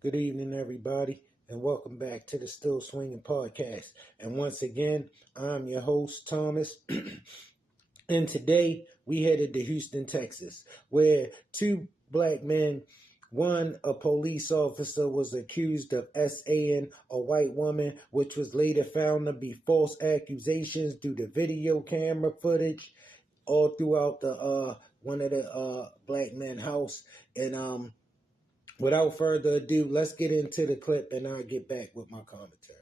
Good evening, everybody, and welcome back to the Still Swinging Podcast. And once again, I'm your host, Thomas. And today we headed to Houston, Texas, where two black men, one, a police officer, was accused of SAing a white woman, which was later found to be false accusations due to video camera footage all throughout the one of the black men's house. And without further ado, let's get into the clip and I'll get back with my commentary.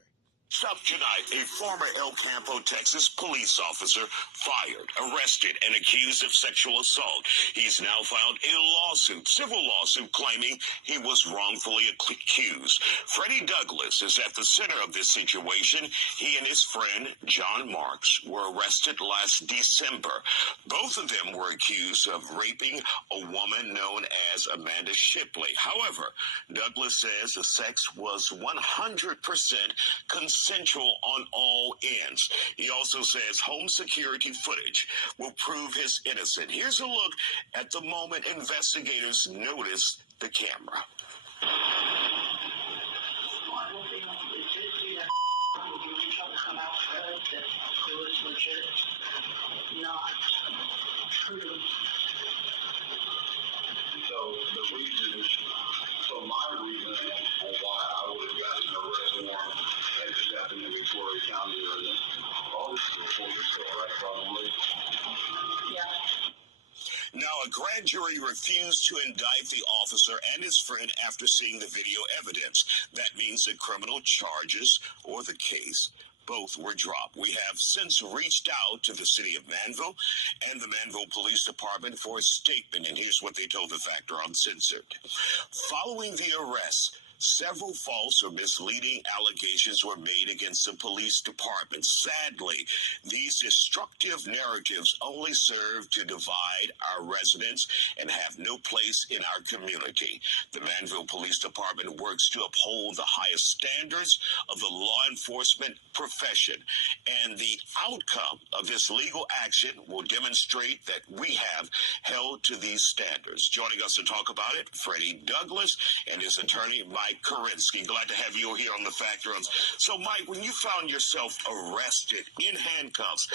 Up tonight, a former El Campo, Texas police officer fired, arrested, and accused of sexual assault. He's now filed a civil lawsuit, claiming he was wrongfully accused. Freddie Douglas is at the center of this situation. He and his friend, John Marks, were arrested last December. Both of them were accused of raping a woman known as Amanda Shipley. However, Douglas says the sex was 100% consensual on all ends. He also says home security footage will prove his innocence. Here's a look at the moment investigators noticed the camera. My reason on why I would have gotten an arrest warrant and stepped in Victoria County or the right, probably. Now, a grand jury refused to indict the officer and his friend after seeing the video evidence. That means the criminal charges or the case both were dropped. We have since reached out to the city of Manville and the Manville Police Department for a statement, and here's what they told the Factor Uncensored. Following the arrest, several false or misleading allegations were made against the police department. Sadly, these destructive narratives only serve to divide our residents and have no place in our community. The Manville Police Department works to uphold the highest standards of the law enforcement profession, and the outcome of this legal action will demonstrate that we have held to these standards. Joining us to talk about it, Freddie Douglas and his attorney, Mike Korinsky. Glad to have you here on the Factor. So, Mike, when you found yourself arrested in handcuffs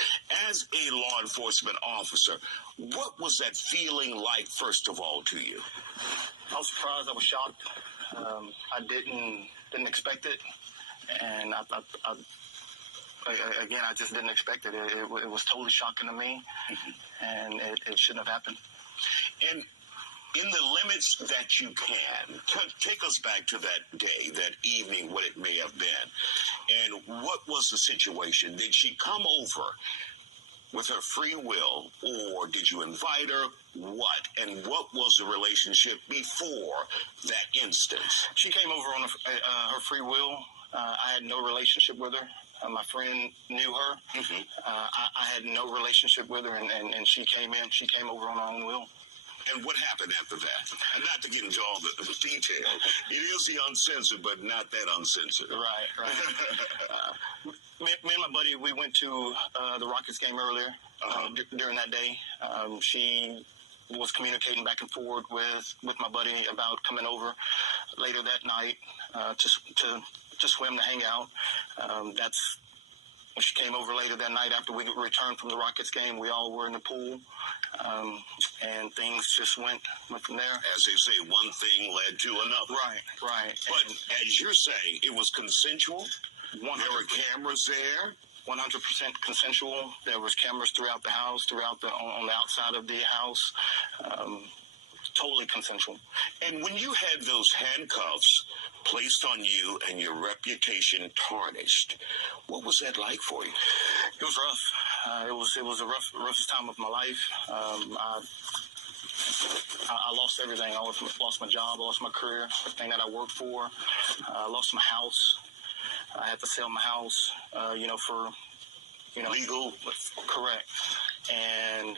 as a law enforcement officer, what was that feeling like, first of all, to you? I was surprised. I was shocked. I didn't expect it, and I just didn't expect it. It was totally shocking to me, and it shouldn't have happened. And in the limits that you can, take us back to that day, that evening, what it may have been. And what was the situation? Did she come over with her free will, or did you invite her? What? And what was the relationship before that instance? She came over on her free will. I had no relationship with her. My friend knew her. Mm-hmm. I had no relationship with her, and she came in. She came over on her own will. And what happened after that? And not to get into all the detail, it is the uncensored, but not that uncensored. Right. Me and my buddy, we went to the Rockets game earlier during that day. She was communicating back and forth with my buddy about coming over later that night to swim, to hang out. That's when she came over later that night after we returned from the Rockets game. We all were in the pool, and things just went from there. As they say, one thing led to another. Right. But as you're saying, it was consensual. 100%. There were cameras there. 100% consensual. There was cameras throughout the house, on the outside of the house. Totally consensual. And when you had those handcuffs placed on you and your reputation tarnished, what was that like for you? It was rough. It was the roughest time of my life. I lost everything. I lost my job. I lost my career, everything that I worked for. I lost my house. I had to sell my house, for legal. Correct. And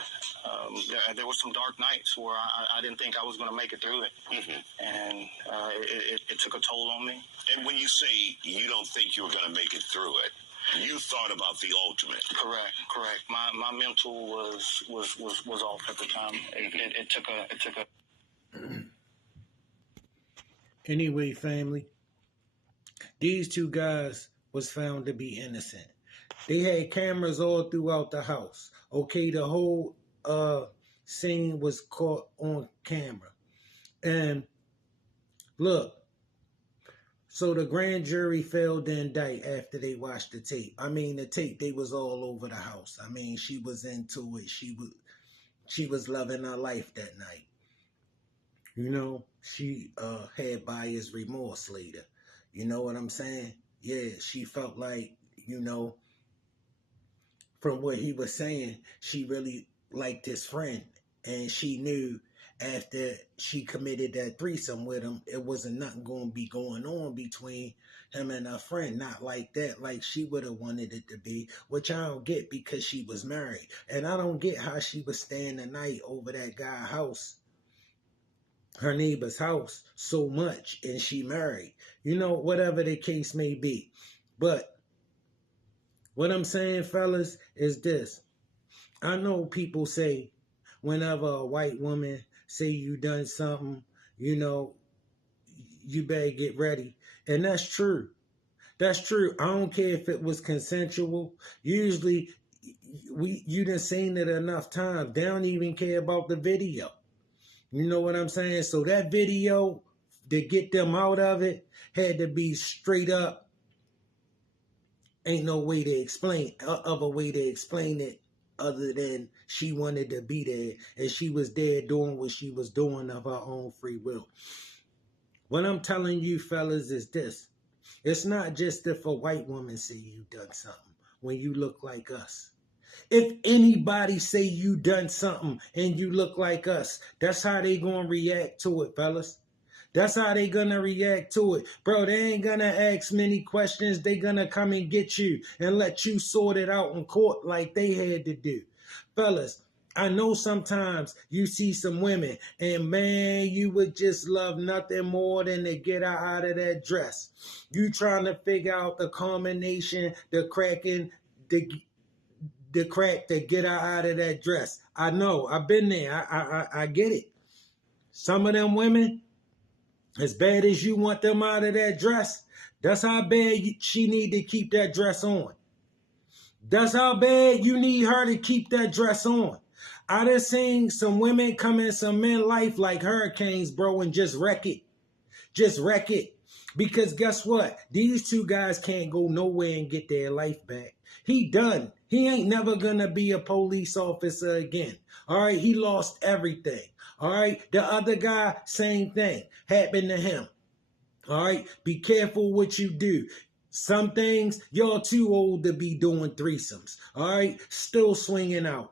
there were some dark nights where I didn't think I was going to make it through it. Mm-hmm. And it took a toll on me. And when you say you don't think you were going to make it through it, you thought about the ultimate. Correct. My mental was off at the time. It took a Anyway, family, these two guys was found to be innocent. They had cameras all throughout the house. Okay, the whole scene was caught on camera. And look, so the grand jury failed to indict after they watched the tape. I mean, the tape, they was all over the house. I mean, she was into it. She was loving her life that night. You know, she had buyer's remorse later. You know what I'm saying? Yeah, she felt like, you know, from what he was saying, she really liked his friend. And she knew after she committed that threesome with him, it wasn't nothing going to be going on between him and her friend. Not like that, like she would have wanted it to be, which I don't get because she was married. And I don't get how she was staying the night over that guy's house, her neighbor's house, so much, and she married. You know, whatever the case may be. But what I'm saying, fellas, is this. I know people say whenever a white woman say you done something, you know, you better get ready. And that's true. That's true. I don't care if it was consensual. Usually, you done seen it enough times. They don't even care about the video. You know what I'm saying? So that video, to get them out of it, had to be straight up. Ain't no way to explain, other way to explain it other than she wanted to be there and she was there doing what she was doing of her own free will. What I'm telling you, fellas, is this. It's not just if a white woman say you done something when you look like us. If anybody say you done something and you look like us, that's how they gonna react to it, fellas. That's how they gonna react to it. Bro, they ain't gonna ask many questions. They gonna come and get you and let you sort it out in court like they had to do. Fellas, I know sometimes you see some women and man, you would just love nothing more than to get her out of that dress. You trying to figure out the combination, the cracking, the crack to get her out of that dress. I know, I've been there. I get it. Some of them women, as bad as you want them out of that dress, that's how bad she need to keep that dress on. That's how bad you need her to keep that dress on. I done seen some women come in some men life like hurricanes, bro, and just wreck it. Just wreck it. Because guess what? These two guys can't go nowhere and get their life back. He done. He ain't never gonna be a police officer again. All right, he lost everything. All right, the other guy, same thing happened to him. All right, be careful what you do. Some things, y'all too old to be doing threesomes. All right, still swinging out.